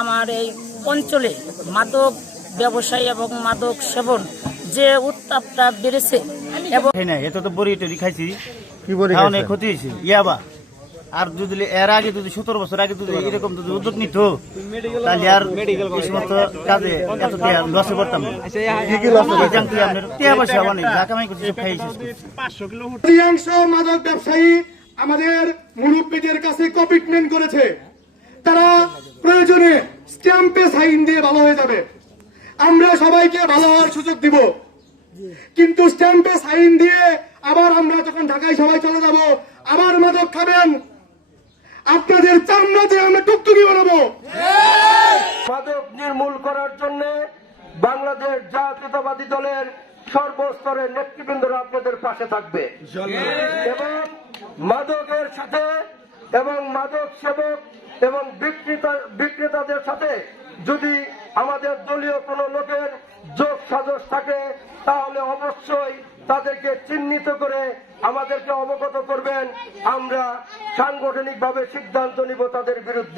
আমার এই অঞ্চলে মাদক ব্যবসায়ী এবং মাদক সেবন যে উত্তাপটা বেড়েছে এবং এত তো বড়ি টরি খাইছি অনেক ক্ষতি হয়েছে ইয়াবা আর যদি এর আগে যদি 17 বছর আগে যদি এরকম যদি উদ্যোগ নিত তাহলে আর এই সমস্ত কাজে এত লসে পড়তাম না। অধিকাংশ মাদক ব্যবসায়ী আমাদের মুরব্বীদের কাছে কমিটমেন্ট করেছে, তারা প্রয়োজনে স্ট্যাম্পে সাইন দিয়ে ভালো হয়ে যাবে, আমরা সবাইকে ভালো হওয়ার সুযোগ দিব। কিন্তু স্ট্যাম্পে সাইন দিয়ে আবার আমরা যখন ঢাকায় সবাই চলে যাব, আবার মাদক খাবেন, আপনাদের চামড়াতে আমরা টুকটুকি বানাবো। মাদক নির্মূল করার জন্য বাংলাদেশ জাতীয়তাবাদী দলের সর্বস্তরের নেতৃবৃন্দরা আপনাদের পাশে থাকবে এবং মাদকের সাথে এবং মাদক সেবক এবং বিক্রেতাদের সাথে যদি আমাদের দলীয় কোনো লোকের যোগ সাজস থাকে তাহলে অবশ্যই তাদেরকে চিহ্নিত করে আমাদেরকে অবগত করবেন। আমরা সাংগঠনিকভাবে সিদ্ধান্ত নিব তাদের বিরুদ্ধে।